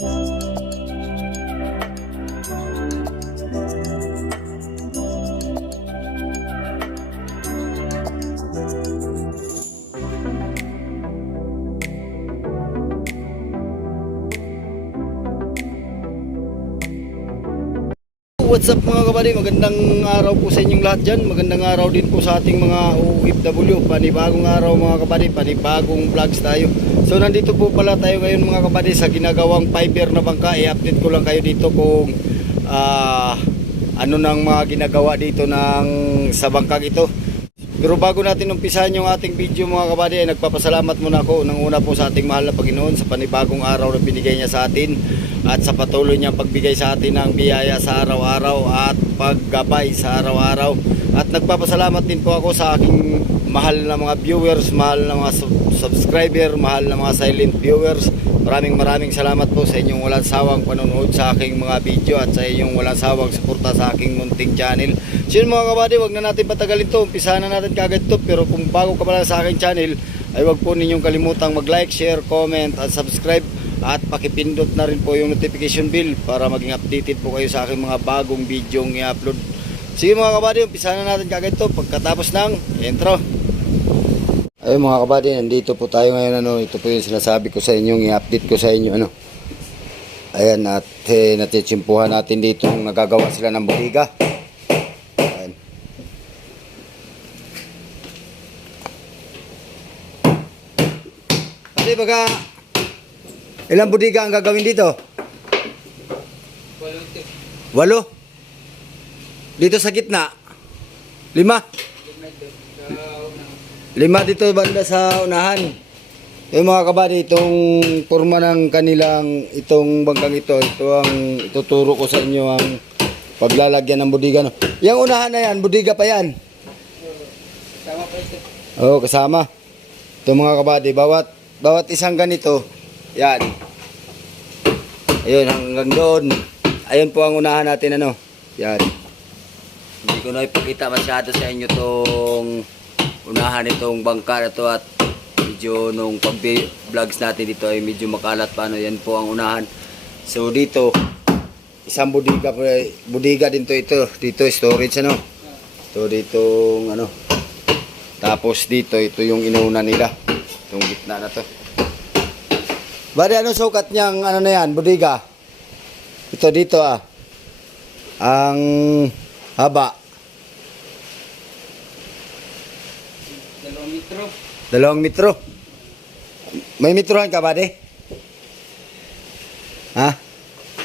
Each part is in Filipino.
Bye. What's up mga kabady? Magandang araw po sa inyong lahat dyan. Magandang araw din po sa ating mga OFW. Panibagong araw mga kabady, panibagong vlogs tayo. So nandito po pala tayo ngayon mga kabady sa ginagawang fiber na bangka. I-update ko lang kayo dito kung ah, ano nang mga ginagawa dito ng sa bangkang ito. Pero bago natin umpisahan yung ating video mga kabady, ay nagpapasalamat muna ako unang una po sa ating mahal na Panginoon sa panibagong araw na binigay niya sa atin at sa patuloy niyang pagbigay sa atin ng biyaya sa araw-araw at paggabay sa araw-araw. At nagpapasalamat din po ako sa aking mahal na mga viewers, mahal na mga sub- subscriber, mahal na mga silent viewers. Maraming maraming salamat po sa inyong walang sawang panonood sa aking mga video at sa inyong walang sawang suporta sa aking munting channel. So mga kabady, wag na natin patagalin to. Umpisahan na natin kagad to. Pero kung bago ka pala sa aking channel, ay wag po ninyong kalimutang mag-like, share, comment at subscribe. At pakipindot na rin po yung notification bell para maging updated po kayo sa aking mga bagong video i-upload. Sige mga kabady, umpisahan na natin kagad to pagkatapos ng intro. Ayun mga kabady, nandito po tayo ngayon ano, ito po yung sinasabi ko sa inyo, i-update ko sa inyo ano. Ayan, at eh, natitsimpuhan natin dito yung nagagawa sila ng buliga. Ayan. Ate, baga, ilang budiga ang gagawin dito? Walo. Dito sa gitna? Lima? Lima dito banda sa unahan. Yung mga kabady, itong forma ng kanilang itong bangkang ito, ito ang ituturo ko sa inyo ang paglalagyan ng budiga. No? Yung unahan na yan, budiga pa yan. Oo, kasama. Ito mga kabady, bawat, bawat isang ganito, yan. Ayun, hanggang doon. Ayun po ang unahan natin, ano. Yan. Hindi ko na ipakita masyado sa inyo tong unahan itong bangka na to at medyo nung pag-vlogs natin dito ay medyo makalat pa ano yan po ang unahan so dito isang budiga po budiga din to ito dito storage ano so dito ano tapos dito ito yung inuuna nila itong gitna na to Bari ano sukat niyang ano na yan budiga ito dito ah ang haba Dalawang metro. Dalawang metro. May metrohan ka ba, de? Ha?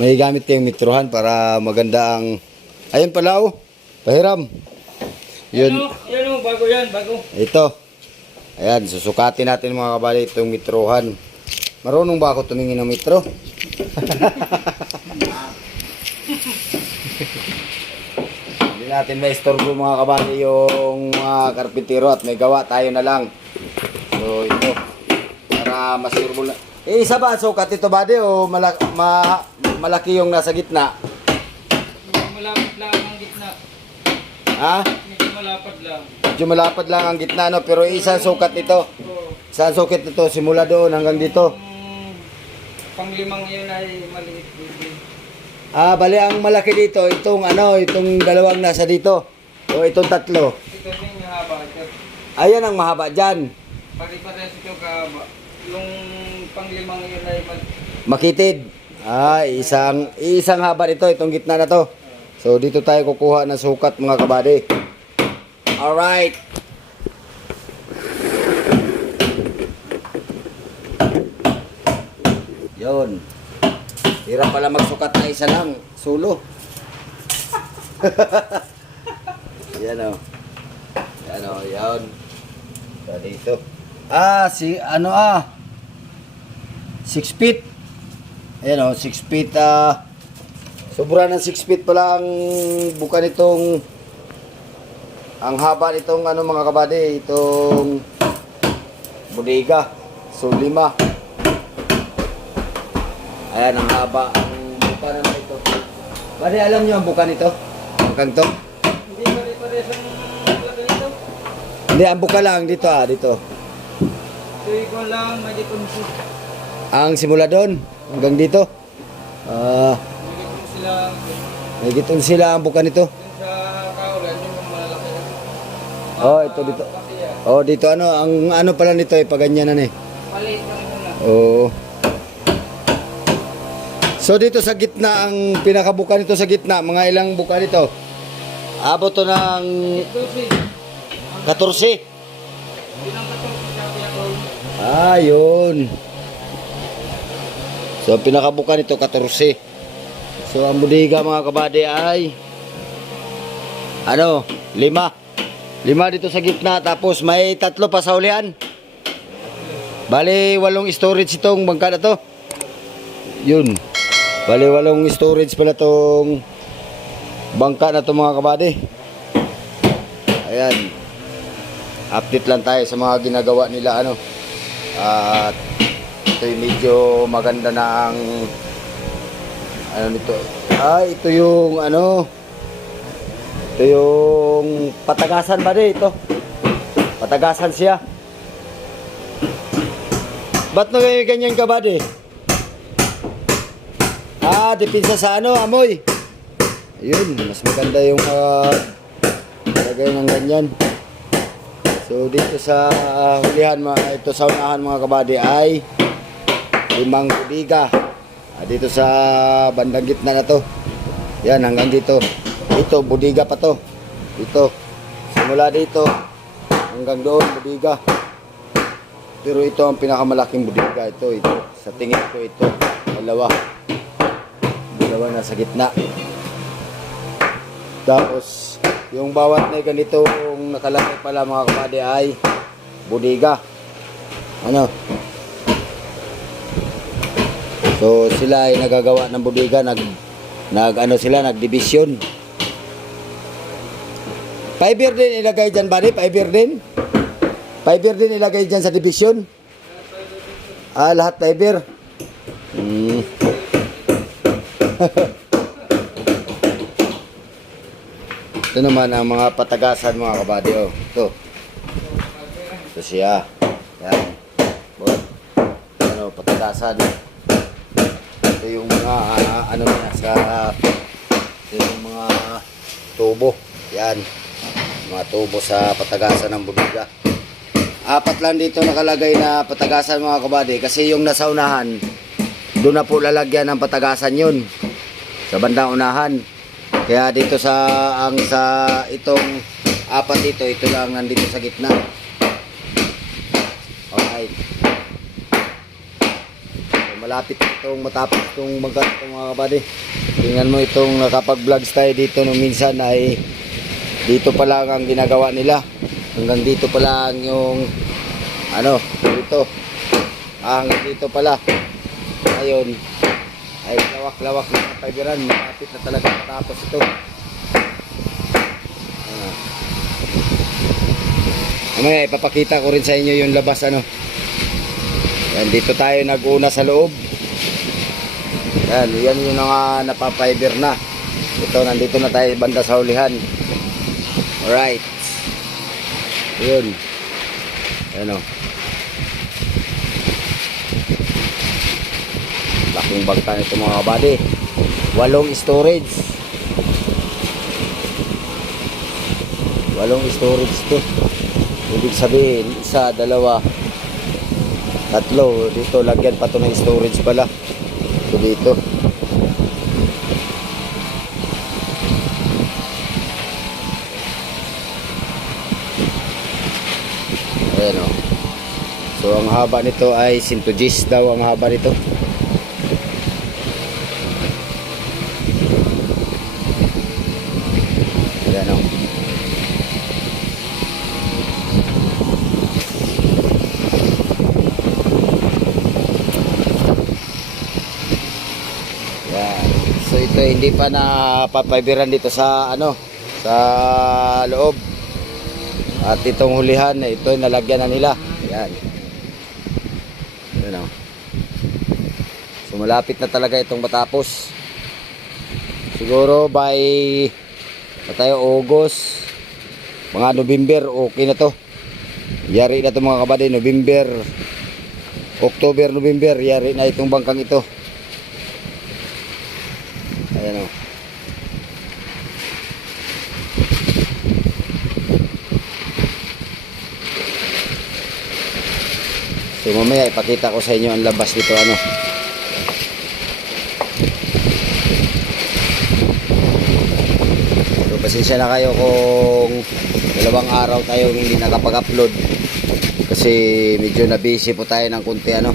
May gamit kayong metrohan para maganda ang... Ayun pala, oh. Pahiram. Yun. Ano? Yan o, bago yan, bago. Ito. Ayan, susukatin natin mga kabali itong metrohan. Marunong ba ako tumingin ng metro? Hindi natin may istorbo mga kabali yung mga karpintero at may gawa tayo na lang. So ito, para masirbo na. Eh, isa ba ang sukat ito ba o malaki, ma, malaki yung nasa gitna? Malapad lang ang gitna. Ha? Medyo malapad lang. Medyo malapad lang ang gitna no, pero isang sukat nito. So, Isang sukat nito simula doon hanggang dito. Panglimang yun ay maliit din. Ah, bali ang malaki dito, itong ano, itong dalawang nasa dito. O itong tatlo. Ito din yung haba. Ito, Ayan ang mahaba dyan. pare-pares ito kahaba. Yung panglimang yun ay maliit. Makitid. Ah, isang isang haba nito, itong gitna na to. So dito tayo kukuha ng sukat mga kabady. Alright. Yon. Hirap pala magsukat na isa lang. Sulo. yan o. Yan o, yan. So, dito. Ah, si ano ah. 6 feet. Ayan o, 6 feet. ah sobra ng 6 feet pala ang buka nitong ang haba nitong ano mga kabady, itong bodega. So, lima. Ayan ang haba. Ang buka naman ito. Bade, alam nyo ang buka nito? Hanggang to? Hindi pare-pares ang laki nito. Hindi, ang buka lang dito ah, dito. So, ikaw lang, may dikonsi. Ang simula doon, hanggang dito. Ah, Dito sila, may gitong sila ang buka nito. dun sa kaulan, yung malalaki. Oh, ito dito. Kasi yan, Oh, dito ano, ang ano pala nito eh, paganyanan eh. maliit lang muna. Oo. So dito sa gitna, ang pinakabuka nito sa gitna, mga ilang buka nito? Abot to ng Dosi, 14. yun ang katong sa Piakol. Ah. So, ang pinakabuka nito, 14. So, ang budiga mga kabady ay, ano, lima. Lima dito sa gitna, tapos may tatlo pa sa ulian. Bali, walong storage itong bangka na to. Yun. Bali, walong storage pala tong bangka na to mga kabady. Ayan. Update lang tayo sa mga ginagawa nila ano. At ito yung medyo maganda na ang ano nito. Ah ito yung ano ito yung patagasan ba di ito? Patagasan siya. Ba't na ganyan ka ba di ah dipinsa sa ano amoy ayun mas maganda yung uh, lagay ng ganyan So dito sa ah, hulihan mga ito sa unahan mga kabady ay limang budiga. Ah, dito sa bandang gitna na to. Yan hanggang dito. Ito budiga pa to. Dito. Simula dito hanggang doon budiga. Pero ito ang pinakamalaking budiga ito ito. Sa tingin ko ito dalawa. Dalawa na sa gitna. Tapos yung bawat na ganito nakalagay pala mga kapade ay budiga. Ano? So sila ay nagagawa ng budiga, nag nag ano sila, nagdivision. Fiber din ilagay diyan bari, fiber din. Fiber din ilagay diyan sa division. Ah, lahat fiber. Hmm. Ito naman ang mga patagasan mga kabady. Oh. Ito. Ito siya. Yan. Bon. Ano, patagasan. Ito yung mga ah, ano niya sa ito yung mga tubo. Yan. Mga tubo sa patagasan ng budiga. Apat lang dito nakalagay na patagasan mga kabady kasi yung nasa unahan doon na po lalagyan ng patagasan yun sa bandang unahan. Kaya dito sa ang sa itong apat dito, ito lang nandito sa gitna. Alright. So, malapit itong matapos itong magkat itong mga kabady. Tingnan mo itong nakapag-vlogs tayo dito nung minsan ay dito pa lang ang ginagawa nila. Hanggang dito pa lang yung ano, dito. Ah, hanggang dito pala. Ay lawak-lawak na kapaibiran malapit na talaga matapos ito. Ah. Mamaya ipapakita ko rin sa inyo yung labas ano. Yan dito tayo nag-una sa loob. Yan yan yung mga napapiber na. Ito nandito na tayo banda sa hulihan. Alright. Yun. Yan o laking bangka nito mga kabady. Walong storage. Walong storage to. Ibig sabihin isa, dalawa tatlo. Dito lagyan pa to ng storage pala. So dito. Ayan o so ang haba nito ay 100 Gs daw ang haba nito ito hindi pa na papaibiran dito sa ano sa loob. At itong hulihan ito nalagyan na nila. Yan. Yan o. So malapit na talaga itong matapos. Siguro by na tayo August mga November okay na to yari na to mga kabady November October November yari na itong bangkang ito Ayan o. So mamaya ipakita ko sa inyo ang labas dito ano. So pasensya na kayo kung dalawang araw tayong hindi nakapag-upload kasi medyo na busy po tayo ng kunti ano.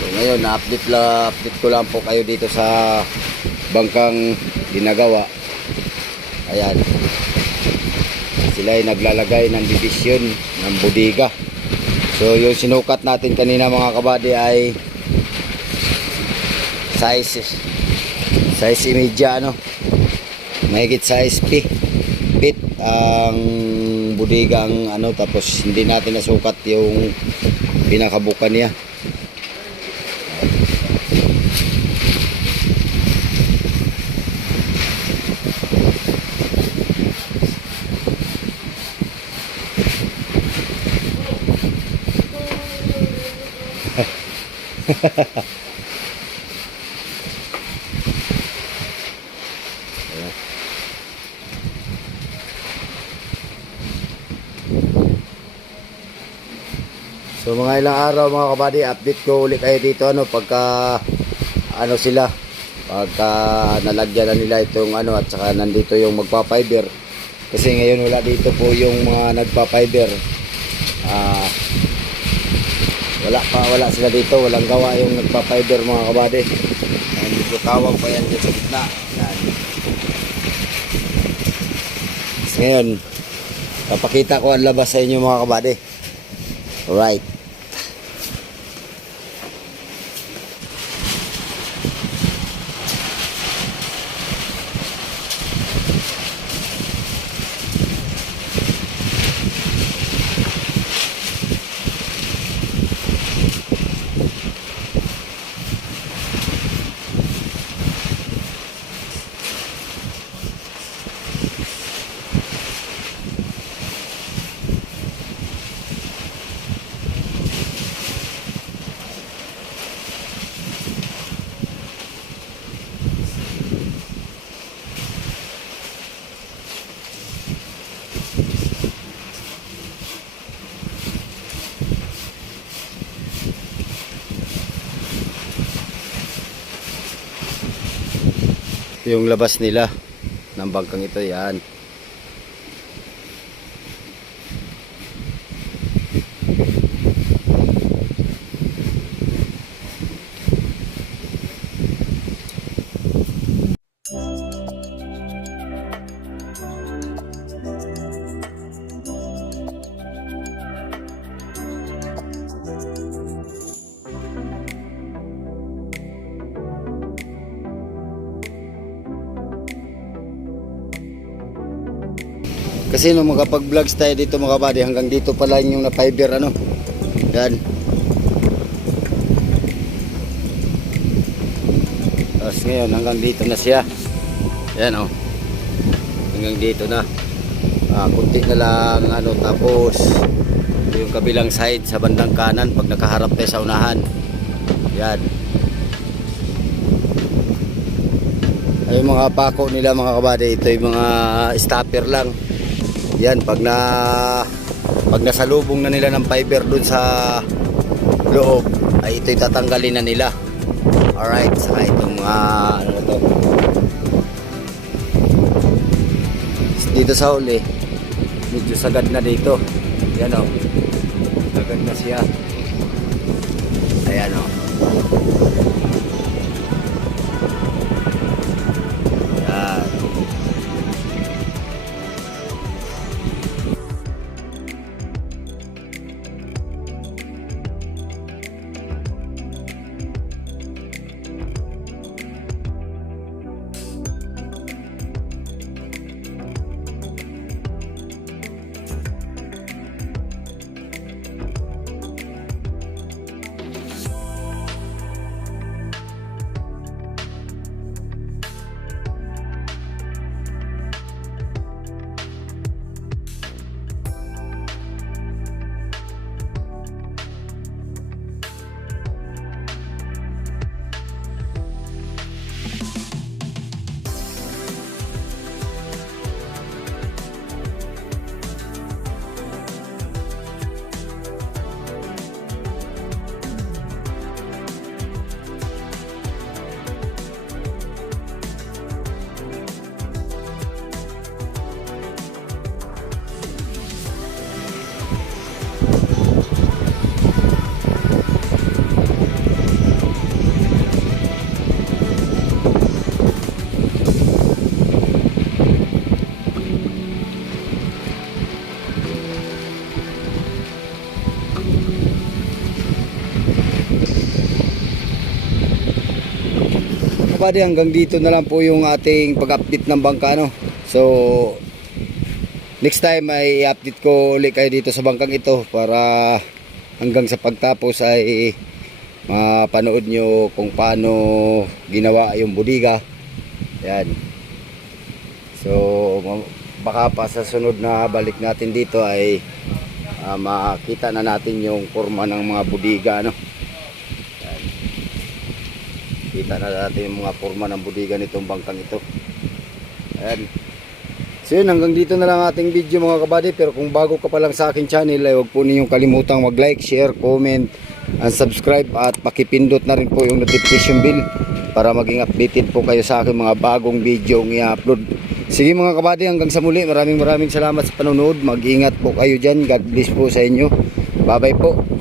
So ngayon na-update la update ko lang po kayo dito sa bangkang ginagawa. Ayan. Sila ay naglalagay ng division ng bodega. So yung sinukat natin kanina mga kabady ay size size imedya ano mahigit size P pit ang bodega ang ano tapos hindi natin nasukat yung pinakabukan niya So mga ilang araw mga kabady, update ko ulit kayo dito ano pagka ano sila pagka nalagyan na nila itong ano at saka nandito yung magpa-fiber. Kasi ngayon wala dito po yung mga nagpa-fiber. Ah wala pa wala sila dito, walang gawa yung nagpa-fiber mga kabady. Ayan, dito tawag pa yan dyan sa gitna. Yan. Tapos ngayon, papakita ko ang labas sa inyo mga kabady. Alright. Yung labas nila ng bangkang ito, yan. Kasi nung makapag-vlogs tayo dito mga kabady, hanggang dito pala yung na fiber ano. Yan. Tapos ngayon hanggang dito na siya. Yan oh. Hanggang dito na. Ah, kunti na lang ano tapos yung kabilang side sa bandang kanan pag nakaharap tayo sa unahan. Yan. Ay mga pako nila mga kabady, ito yung mga stopper lang. Yan, pag na pag nasalubong na nila ng fiber dun sa loob, ay ito'y tatanggalin na nila. Alright, saka itong mga ano to. Dito sa huli, medyo sagad na dito. Yan o. Sagad na siya. Kabady, hanggang dito na lang po yung ating pag-update ng bangka. No? So, next time ay update ko ulit kayo dito sa bangkang ito para hanggang sa pagtapos ay mapanood nyo kung paano ginawa yung budiga. Yan. So, baka pa sa sunod na balik natin dito ay ah, makita na natin yung forma ng mga budiga. No? Kita na natin yung mga forma ng budiga nitong bangkang ito. Ayan. So yun, hanggang dito na lang ating video mga kabady. Pero kung bago ka pa lang sa akin channel, ay huwag po ninyong kalimutang mag-like, share, comment, and subscribe. At pakipindot na rin po yung notification bell para maging updated po kayo sa aking mga bagong video ng i-upload. Sige mga kabady, hanggang sa muli. Maraming maraming salamat sa panonood. Mag-ingat po kayo dyan. God bless po sa inyo. Bye-bye po.